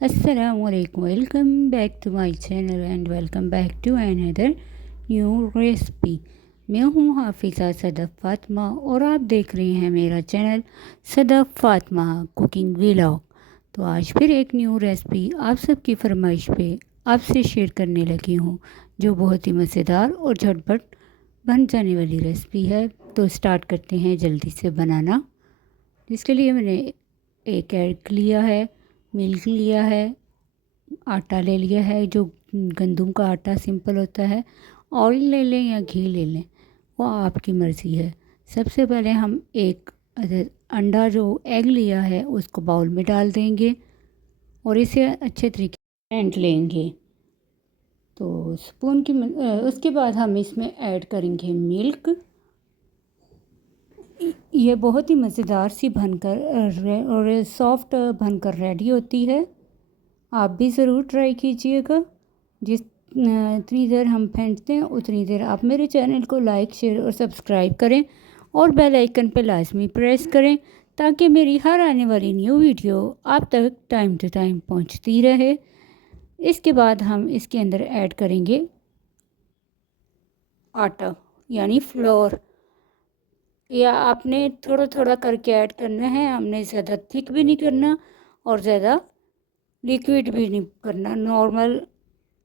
Assalamu alaikum. Welcome back to my channel and welcome back to another new recipe. मैं हूँ हाफिज़ा सदफ़ फ़ातिमा और आप देख रहे हैं मेरा channel Sadaf Fatima cooking vlog. तो आज फिर एक न्यू रेसिपी आप सबकी फरमाइश पे आपसे शेयर करने लगी हूँ, जो बहुत ही मज़ेदार और झटपट बन जाने वाली रेसिपी है। तो स्टार्ट करते हैं जल्दी से बनाना। इसके लिए मैंने एक एग लिया है, मिल्क लिया है, आटा ले लिया है जो गंदम का आटा सिंपल होता है। ऑयल ले लें या घी ले लें, वो आपकी मर्ज़ी है। सबसे पहले हम एक अंडा जो एग लिया है उसको बाउल में डाल देंगे और इसे अच्छे तरीके से फेंट लेंगे। तो स्पून की उसके बाद हम इसमें ऐड करेंगे मिल्क। ये बहुत ही मज़ेदार सी बनकर और सॉफ्ट बनकर रेडी होती है। आप भी ज़रूर ट्राई कीजिएगा। जितनी देर हम फेंटते हैं उतनी देर आप मेरे चैनल को लाइक, शेयर और सब्सक्राइब करें और बेल आइकन पर लाजमी प्रेस करें ताकि मेरी हर आने वाली न्यू वीडियो आप तक टाइम टू टाइम पहुंचती रहे। इसके बाद हम इसके अंदर ऐड करेंगे आटा यानी फ्लोर, या आपने थोड़ा थोड़ा करके ऐड करना है। हमने ज़्यादा थिक भी नहीं करना और ज़्यादा लिक्विड भी नहीं करना, नॉर्मल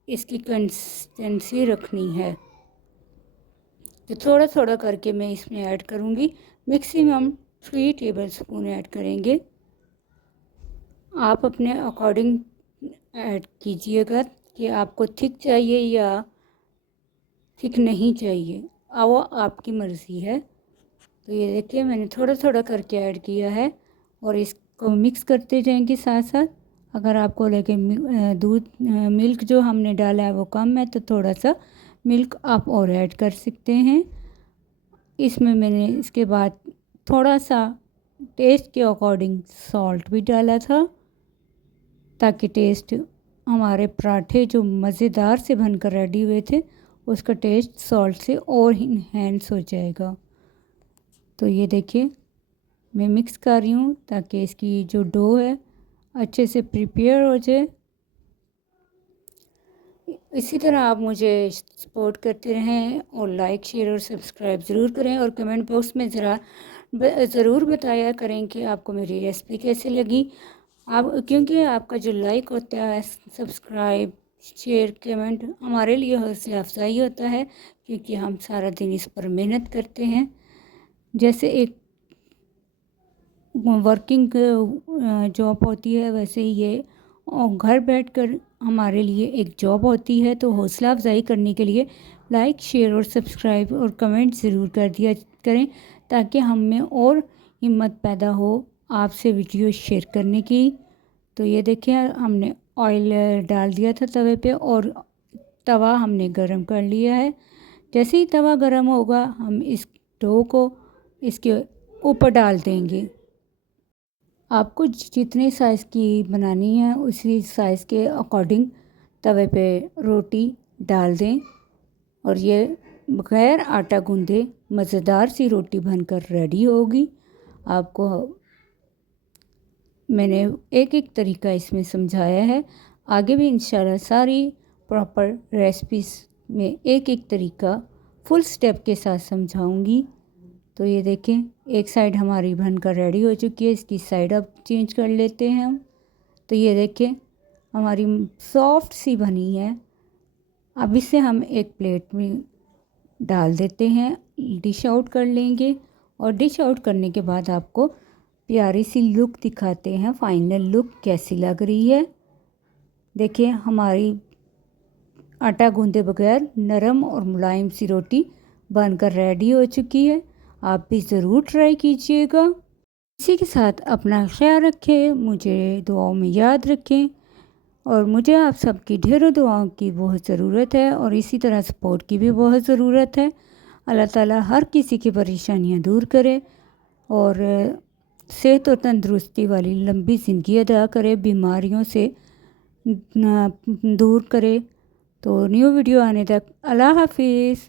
इसकी कंसिस्टेंसी रखनी है। तो थोड़ा थोड़ा करके मैं इसमें ऐड करूँगी। मैक्सिमम 3 टेबल स्पून ऐड करेंगे। आप अपने अकॉर्डिंग ऐड कीजिएगा कि आपको थिक चाहिए या थिक नहीं चाहिए, वो आपकी मर्ज़ी है। तो ये देखिए मैंने थोड़ा थोड़ा करके ऐड किया है और इसको मिक्स करते जाएंगे साथ साथ। अगर आपको लगे दूध मिल्क जो हमने डाला है वो कम है तो थोड़ा सा मिल्क आप और ऐड कर सकते हैं। इसमें मैंने इसके बाद थोड़ा सा टेस्ट के अकॉर्डिंग सॉल्ट भी डाला था ताकि टेस्ट हमारे पराठे जो मज़ेदार से बनकर रेडी हुए थे उसका टेस्ट सॉल्ट से और इन्हेंस हो जाएगा। तो ये देखिए मैं मिक्स कर रही हूँ ताकि इसकी जो डो है अच्छे से प्रिपेयर हो जाए। इसी तरह आप मुझे सपोर्ट करते रहें और लाइक, शेयर और सब्सक्राइब ज़रूर करें और कमेंट बॉक्स में ज़रूर बताया करें कि आपको मेरी रेसिपी कैसी लगी। आप क्योंकि आपका जो लाइक होता है, सब्सक्राइब, शेयर, कमेंट हमारे लिए हौसला अफजाई होता है, क्योंकि हम सारा दिन इस पर मेहनत करते हैं। जैसे एक वर्किंग जॉब होती है वैसे ही ये घर बैठकर हमारे लिए एक जॉब होती है। तो हौसला अफजाई करने के लिए लाइक, शेयर और सब्सक्राइब और कमेंट ज़रूर कर दिया करें ताकि हम में और हिम्मत पैदा हो आपसे वीडियो शेयर करने की। तो ये देखिए हमने ऑयल डाल दिया था तवे पे और तवा हमने गरम कर लिया है। जैसे ही तवा गरम होगा हम इस डो को इसके ऊपर डाल देंगे। आपको जितने साइज़ की बनानी है उसी साइज़ के अकॉर्डिंग तवे पे रोटी डाल दें और ये बग़ैर आटा गूंदे मज़ेदार सी रोटी बनकर रेडी होगी। आपको मैंने एक एक तरीका इसमें समझाया है, आगे भी इंशाल्लाह सारी प्रॉपर रेसिपीज़ में एक एक तरीका फुल स्टेप के साथ समझाऊंगी। तो ये देखें एक साइड हमारी बनकर रेडी हो चुकी है, इसकी साइड अब चेंज कर लेते हैं हम। तो ये देखें हमारी सॉफ्ट सी बनी है। अब इसे हम एक प्लेट में डाल देते हैं, डिश आउट कर लेंगे और डिश आउट करने के बाद आपको प्यारी सी लुक दिखाते हैं, फाइनल लुक कैसी लग रही है। देखिए हमारी आटा गूंदे बगैर नरम और मुलायम सी रोटी बनकर रेडी हो चुकी है। आप भी ज़रूर ट्राई कीजिएगा। इसी के साथ अपना ख्याल रखें, मुझे दुआओं में याद रखें और मुझे आप सबकी ढेरों दुआओं की बहुत ज़रूरत है और इसी तरह सपोर्ट की भी बहुत ज़रूरत है। अल्लाह ताला हर किसी की परेशानियां दूर करे और सेहत और तंदुरुस्ती वाली लंबी ज़िंदगी अदा करे, बीमारियों से दूर करे। तो न्यू वीडियो आने तक अल्लाह हाफिज़।